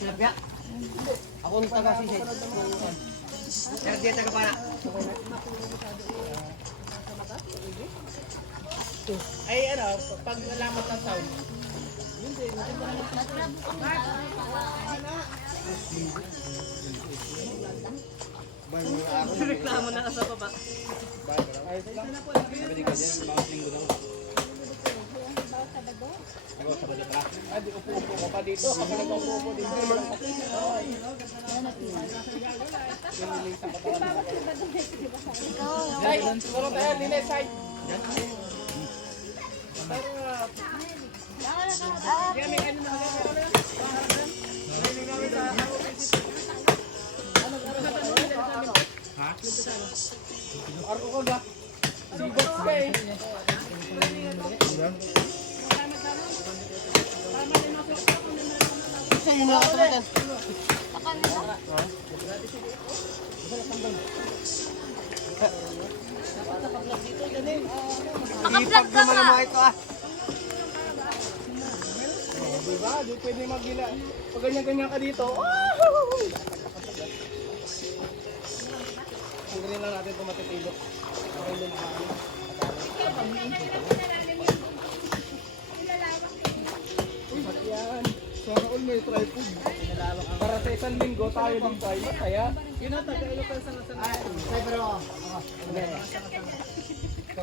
Tilapia. Ako ang taga-sisig. Sir, di taga pana. Ay ano, pag nalamat ng sound. Reklamo na ka sa baba. Sabi ko dyan, mga linggo na. Ako, sabado pala. Ay, di upo-upo ko pa dito. Ako nag-upo dito. Ay, siguro tayo, linis, ay. Arko ko ba? Sibot ka eh. Kasi yun lang ako natin. Maka-vlog ka Naman nga. naman ito ah. Diba? Di pwede magila. Pag ganyan-ganyan ka dito, ang ganyan lang natin ito matitilo. Okay, lumakaan. Yan. Sana all may tripod. Para sa isang linggo tayo din tayo. Masaya. Yun ang taga-ilo pa sa nasan. Ay, pero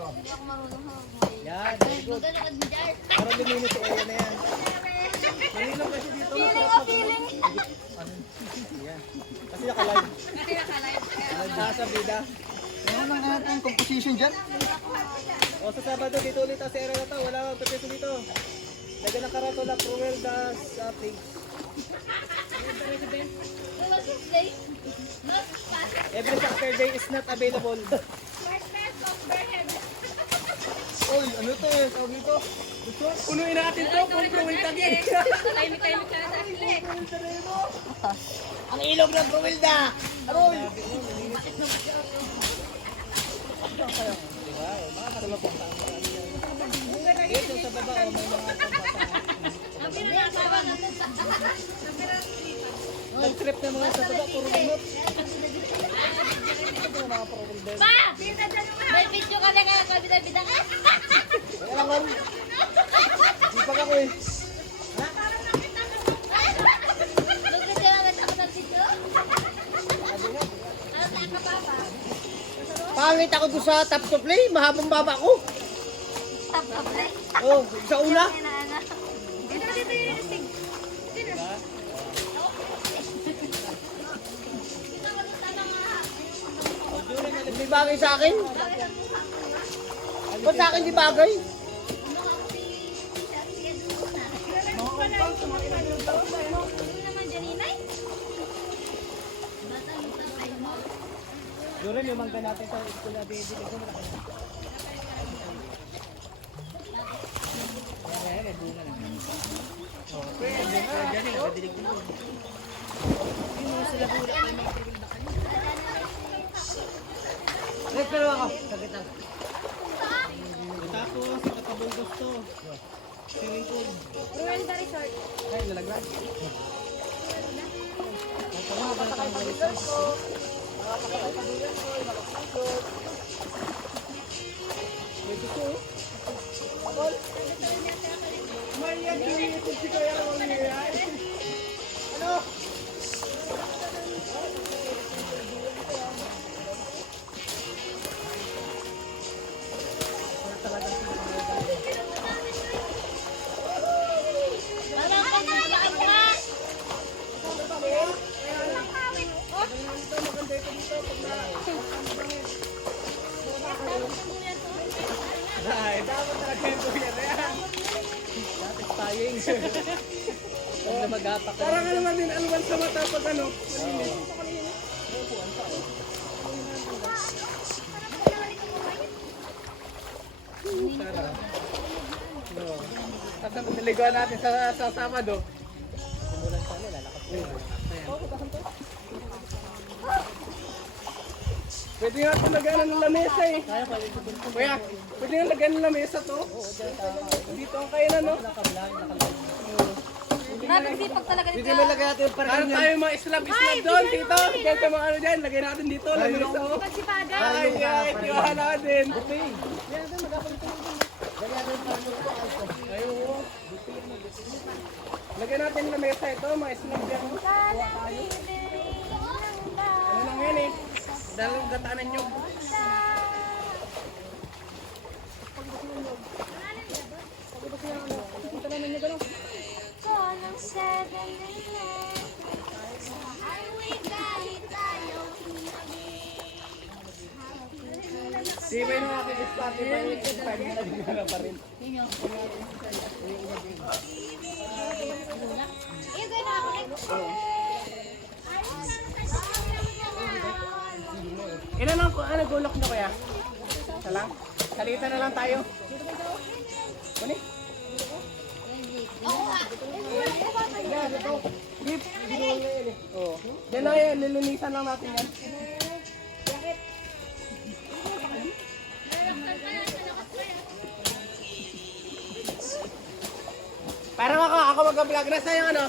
Hindi ako marunong ha. Yan. Maganda ka din dyan. Para luminis sa area na yan. Malinam kasi dito. Feeling o feeling. Yan. Kasi naka-live. Kasi nakalive ka. Nasa bida. ano lang natin yung composition dyan? O sa Sabado dito ulit sa area na to. Wala kang pepeso dito. Lagyan ng karatula, Cruel das page. What's this day? Not fast. Every Saturday is not available. Smartness of Berhem. Uy, ano to eh? Tawag dito? Punuin natin to kung Cruel tagin. Tahimik-tahimik ka na sa sila eh. Ang ilog ng Brumilda! Aroy! Dito sa baba, may mga Sabi na lang, bawa ka dun sa... nag-trip na mga sa baba, puro limot. Pa! May video ka na kaya kabida-bida ka? Kaya lang, sipag ako eh. Magkasalamat ako ng video. Ano saan ka pa pa? Pangit ako doon sa top to play, mahabang baba ko. Stop ka play. Oh, sa una. Dito yung stig. Dito. Hindi bagay sa akin. Ba't sa akin di bagay? Doon yung mangga natin sa school na bibili ko. Ayan, may bunga na. Pwede nga. Diyan yung nakadilig din. Yung mga sila hula, may mga Cruel na kayo. Wait, pero ako. Sagit lang. Tapos, katabol gusto. Swimming pool. Cruel the resort. Ay, lalaglag. May gusto. Marian, kinitin si Kuya Rolly. Ano? Ay, dapat talaga yung Kuya na yan. Satisfying. Huwag na mag-apak. Parang ano naman din, alwan sa mata pag ano. Sarap. No. Tapos ang niliguan natin sa Sabado. Simulan sa nila, lakas po yun. Pwede nga ito lagyan ng lamesa eh. Kuya, pwede nga lagyan ng lamesa to. Dito ang kainan no? Pwede Grabe sipag talaga Hindi nito. mo lagay natin yung Ano parang tayo mga islab doon, dito. Diyan sa mga ano dyan, lagay natin dito. Lagay sa oh. Pagsipagan. Ay, tiwahan natin. Ayun. Lagyan natin na mesa ito, mga islab yan. Ano lang yan eh. Dalawang gatanan nyo. Di ba yung aking Spotify, Spotify na nagigala pa rin. Ilan lang, ano, gulok nyo kaya? Isa lang? Kalitan na lang tayo. Ano eh? Oo. Diyan lang yan, nilunisan lang natin yan. Parang ako mag-vlog na sa'yo ano?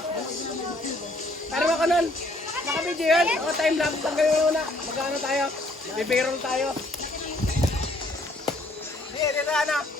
Parang ako nun. Naka-video yan. O, time-lapse lang kayo muna. Mag-ano tayo? Bibirol tayo. Hindi, dito na.